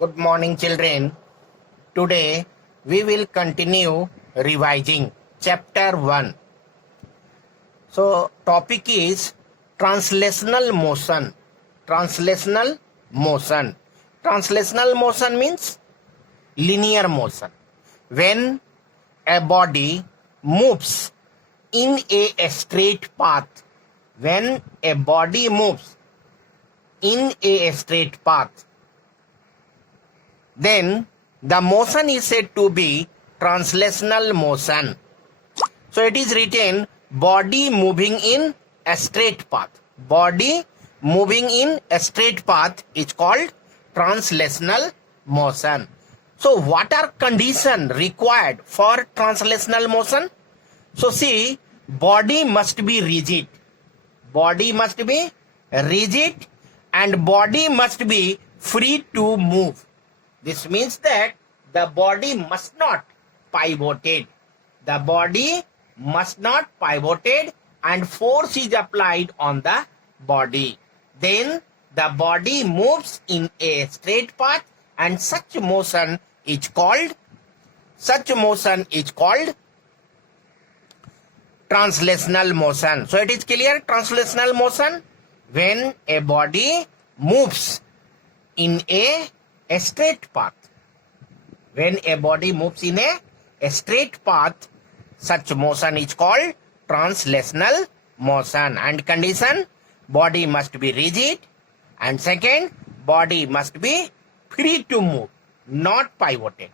Good morning, children. Today we will continue revising chapter 1. So, topic is translational motion. Translational motion. Translational motion means linear motion. When a body moves in a straight path, when a body moves in a straight path, then the motion is said to be translational motion. So it is written body moving in a straight path. Body moving in a straight path is called translational motion. So what are conditions required for translational motion? So see, body must be rigid. Body must be rigid and body must be free to move. This means that the body must not pivoted. The body must not pivoted and force is applied on the body. Then the body moves in a straight path and such motion is called translational motion. So it is clear, translational motion when a body moves in a straight path. When a body moves in a straight path, such motion is called translational motion. And condition, body must be rigid, and second, body must be free to move, not pivoted.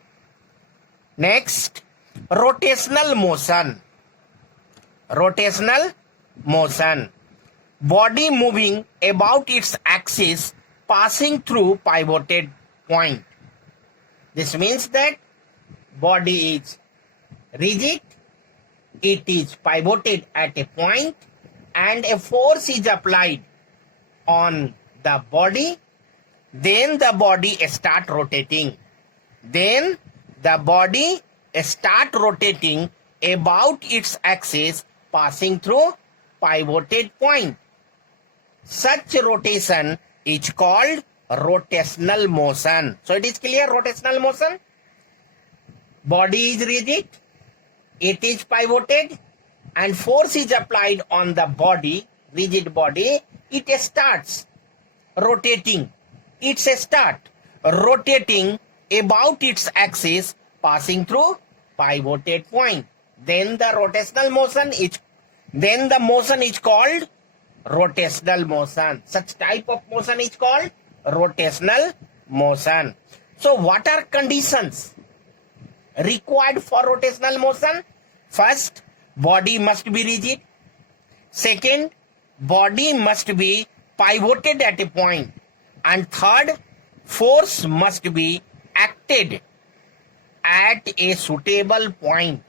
Next, rotational motion. Rotational motion. Body moving about its axis passing through pivoted point. This means that body is rigid, it is pivoted at a point and a force is applied on the body, then the body start rotating. Then the body start rotating about its axis passing through pivoted point. Such rotation is called rotational motion. So it is clear, rotational motion. Body is rigid, it is pivoted and force is applied on the body, rigid body. It starts rotating. It's a start rotating about its axis passing through pivoted point. Then the motion is called rotational motion. Such type of motion is called rotational motion. So what are conditions required for rotational motion? First, body must be rigid. Second, body must be pivoted at a point. And third, force must be acted at a suitable point,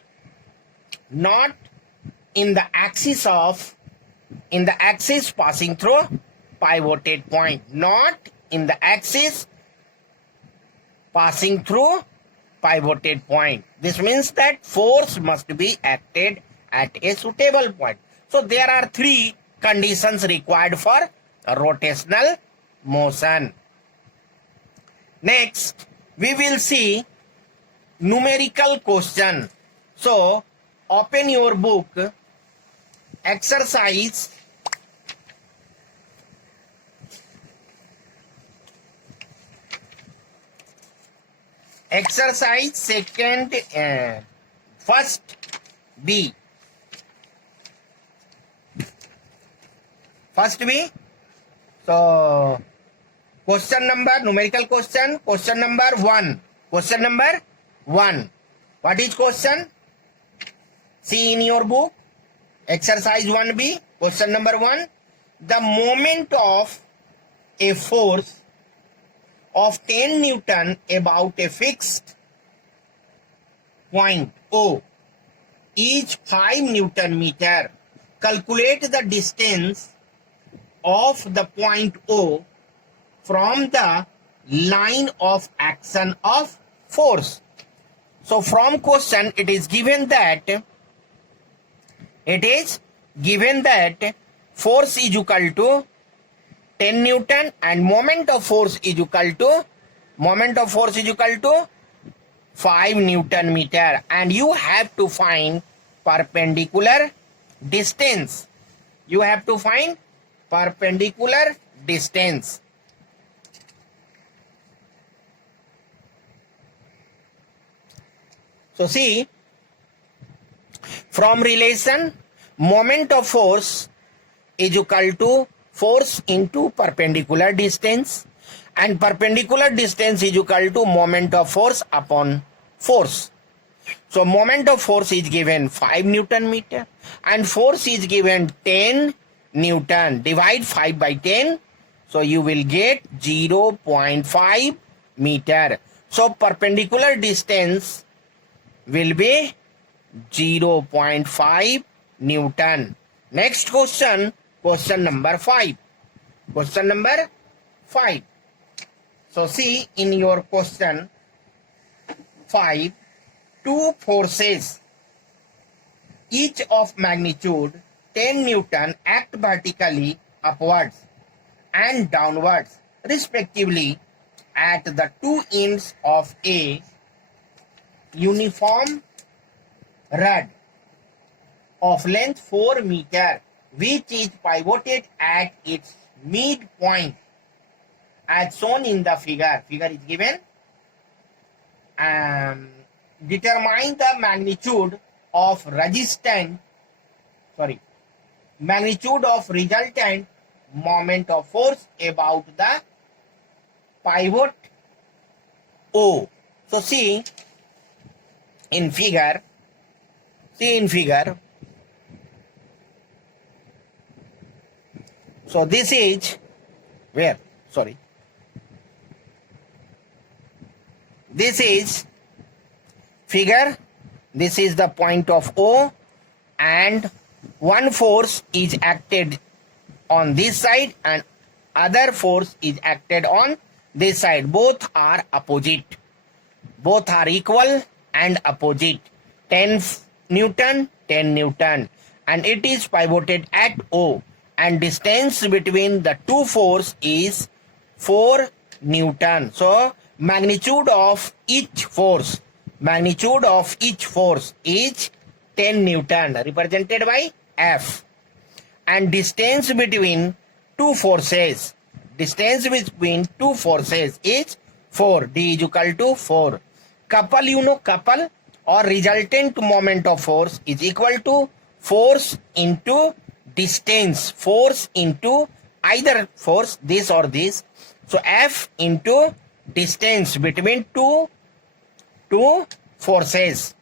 not in the axis passing through pivoted point, not in the axis passing through pivoted point. This means that force must be acted at a suitable point. So there are three conditions required for rotational motion. Next, we will see numerical question. So open your book, exercise second, first B. First B. So question number, numerical question number 1. Question number 1. What is question? See in your book, exercise 1B, question number 1. The moment of a force of 10 Newton about a fixed point O is 5 Newton meter. Calculate the distance of the point O from the line of action of force. So from question it is given that force is equal to 10 Newton and moment of force is equal to Moment of force is equal to 5 Newton meter, and you have to find perpendicular distance. You have to find perpendicular distance. So see, from relation, moment of force is equal to force into perpendicular distance, and perpendicular distance is equal to moment of force upon force. So moment of force is given 5 Newton meter and force is given 10 Newton. Divide 5 by 10. So you will get 0.5 meter. So perpendicular distance will be 0.5 Newton. Next question, question number 5. Question number 5. So see in your question 5, two forces, each of magnitude 10 Newton, act vertically upwards and downwards respectively at the two ends of a uniform rod of length 4 meter, which is pivoted at its midpoint as shown in the figure. Figure is given. Determine the magnitude of resultant moment of force about the pivot O. So see in figure. So this is where? This is figure. This is the point of O, and one force is acted on this side and other force is acted on this side. Both are opposite. Both are equal and opposite. 10 Newton, 10 Newton. And it is pivoted at O. And distance between the two force is 4 Newton. So magnitude of each force is 10 Newton, represented by F. And distance between two forces is 4. D is equal to 4. Couple or resultant moment of force is equal to force into distance. Force into either force, this or this. So F into distance between two forces.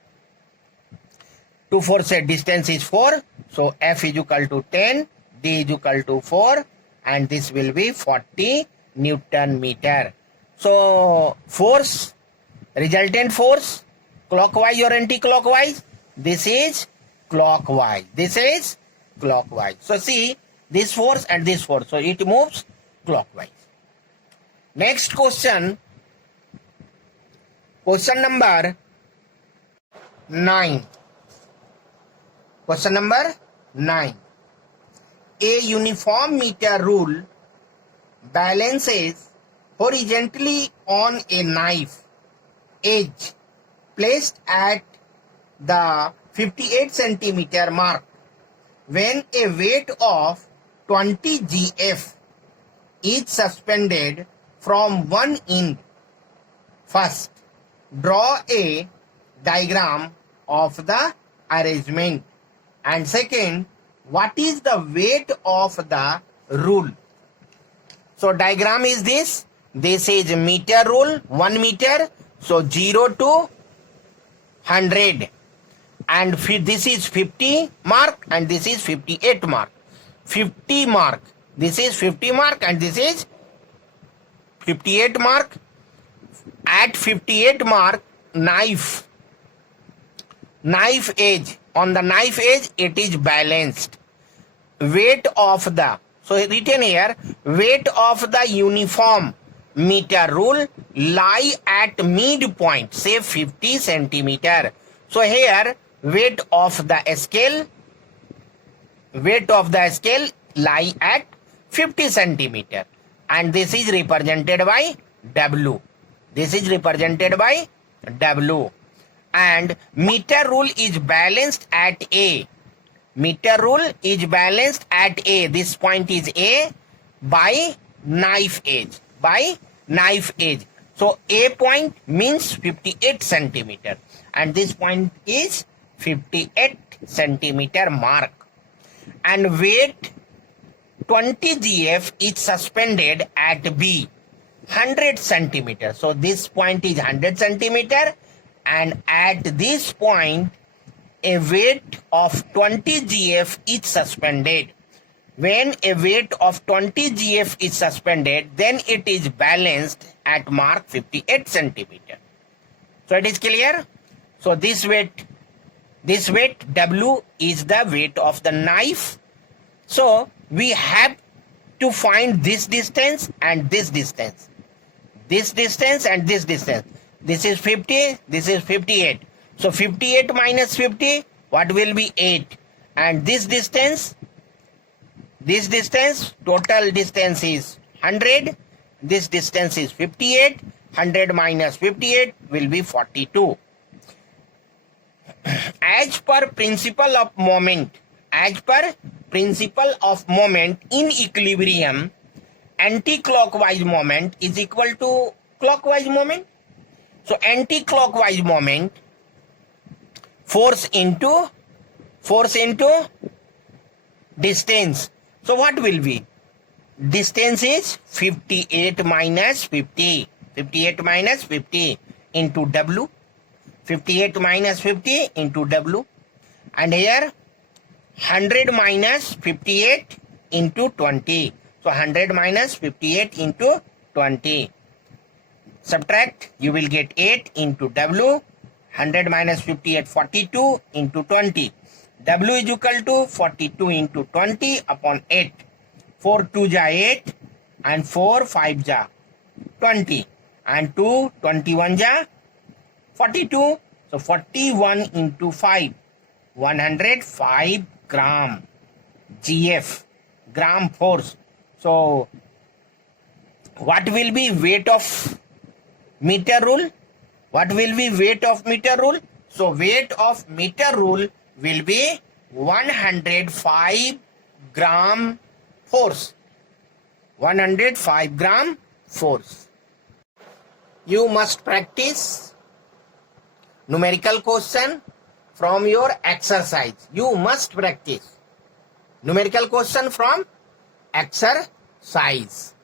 Two forces distance is 4. So F is equal to 10, D is equal to 4, and this will be 40 Newton meter. So force, resultant force, clockwise or anti-clockwise? This is clockwise. So see this force and this force. So it moves clockwise. Next question. Question number 9. Question number 9. A uniform meter rule balances horizontally on a knife edge placed at the 58 centimeter mark when a weight of 20 gf is suspended from one end. First, draw a diagram of the arrangement. And second, what is the weight of the rule? So diagram is this. This is meter rule, 1 meter. So 0 to 100. And this is 50 mark and this is 58 mark. 50 mark. This is 50 mark and this is 58 mark. At 58 mark, knife edge. On the knife edge, it is balanced. Weight of the, so written here, weight of the uniform meter rule lie at midpoint, say 50 centimeter. So here, weight of the scale lie at 50 centimeter. And this is represented by W. This is represented by W. And meter rule is balanced at A. Meter rule is balanced at A. This point is A by knife edge. By knife edge. So A point means 58 centimeter. And this point is 58 centimeter mark. And weight 20 GF is suspended at B. 100 centimeter. So this point is 100 centimeter. And at this point, a weight of 20 GF is suspended. When a weight of 20 GF is suspended, then it is balanced at mark 58 centimeter. So it is clear? So this weight W is the weight of the knife. So we have to find this distance and this distance. This distance and this distance. This is 50, this is 58. So 58 minus 50, what will be 8? And this distance, total distance is 100. This distance is 58. 100 minus 58 will be 42. As per principle of moment in equilibrium, anti-clockwise moment is equal to clockwise moment. So anti-clockwise moment, force into distance. So what will be? Distance is 58 minus 50. 58 minus 50 into W. 58 minus 50 into W. And here 100 minus 58 into 20. So 100 minus 58 into 20. Subtract, you will get 8 into W. 100 minus 58, 42 into 20. W is equal to 42 into 20 upon 8. 4 2 ja 8 and 4 5 ja 20 and 2 21 ja 42. So 41 into 5, 105 gram GF, gram force. So what will be weight of meter rule? What will be weight of meter rule? So weight of meter rule will be 105 gram force. 105 gram force. You must practice numerical question from your exercise. You must practice numerical question from exercise.